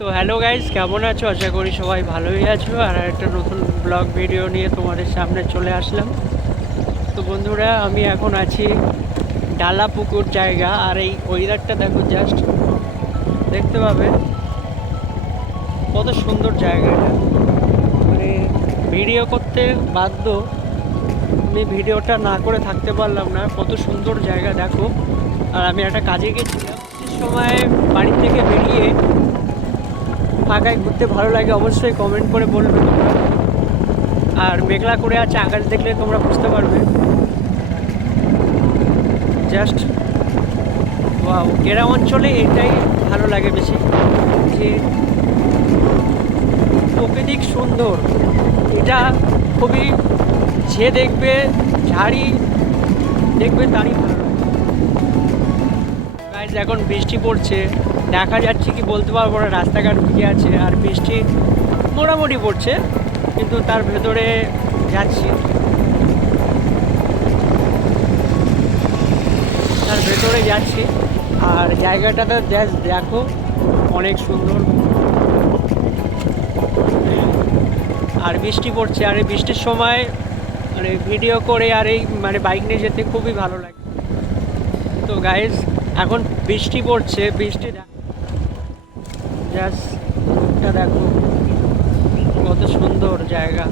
তো hello guys, কেমন আছো? আশা করি সবাই ভালোই আছো। আর একটা নতুন ব্লগ ভিডিও নিয়ে তোমাদের সামনে চলে আসলাম। তো বন্ধুরা, আমি এখন আছি ডালা পুকুর জায়গা। আর এই ওয়েদারটা দেখো, জাস্ট দেখতে পাবে কত সুন্দর জায়গা এটা। মানে ভিডিও করতে বাধ্য, আমি ভিডিওটা না করে থাকতে পারলাম না। কত সুন্দর জায়গা দেখো। আর আমি একটা কাজে গেছিলাম, সেই সময় বাড়ি থেকে বেরিয়ে ফাঁকায় ঘুরতে ভালো লাগে, অবশ্যই কমেন্ট করে বলবে তোমরা। আর মেঘলা করে আছে আকাশ, দেখলে তোমরা বুঝতে পারবে। জাস্ট ওয়াও, গ্রাম অঞ্চলে এটাই ভালো লাগে বেশি, যে প্রাকৃতিক সুন্দর। এটা খুবই, যে দেখবে, ঝাড়ি দেখবে, তারই ভালো লাগে। গাইজ, এখন বৃষ্টি পড়ছে, দেখা যাচ্ছে কি বলতে পারবো না, রাস্তাঘাট ভিজে আছে। আর বৃষ্টি মোটামুটি পড়ছে, কিন্তু তার ভেতরে যাচ্ছি, আর জায়গাটাতে জাস্ট দেখো, অনেক সুন্দর। আর বৃষ্টি পড়ছে, আর এই বৃষ্টির সময় মানে ভিডিও করে আর এই মানে বাইক নিয়ে যেতে খুবই ভালো লাগে। তো গাইজ, এখন বৃষ্টি পড়ছে, বৃষ্টি জাস্ট দেখো কত সুন্দর জায়গা।